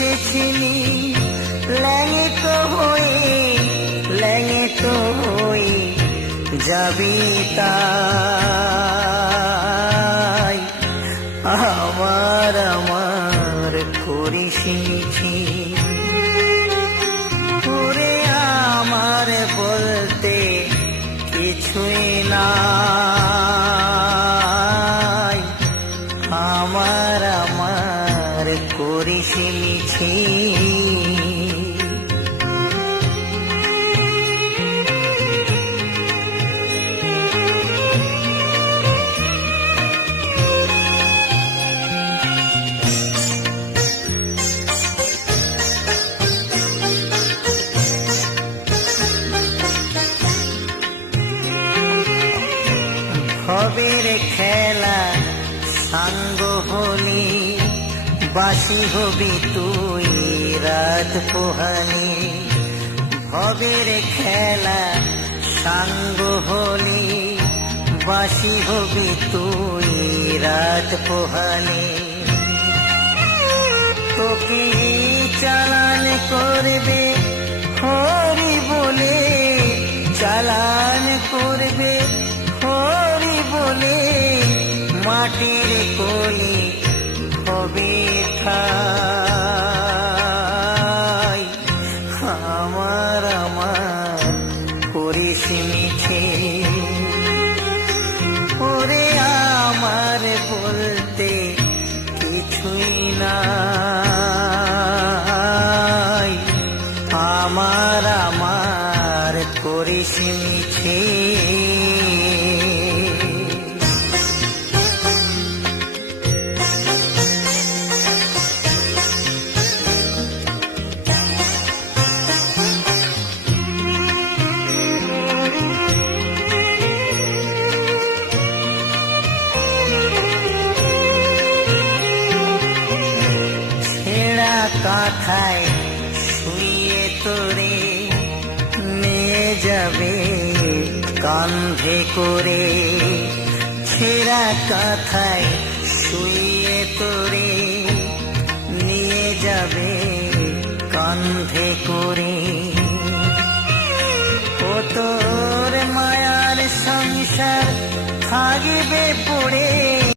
এসেছিলি ল্যাঙেটো হয়ে যাবি তাই আমার করিস মিছি ওরে আমার বলতে কিছুই নাই আমার করিস মিছি ভবের খেলা সাঙ্গ হলি বাসি হবি তুই রাত পোহালি ভবের খেলা সাঙ্গ হলি বাসি হবি তুই রাত পোহালি তোকে চালান করবে হরি বলে চালান করবে হরি বলে মাটির কোলে হবে ঠাই আমার করিস মিছে ওরে আমার বলতে কিছুই নাই আমার করিস মিছে কাঁথায় শুয়ে তোরে নিয়ে যাবে কাঁধে করে ছেঁড়া কাঁথায় শুয়ে তোরে নিয়ে যাবে কাঁধে করে ও তোর মায়ার সংসার থাকবে পড়ে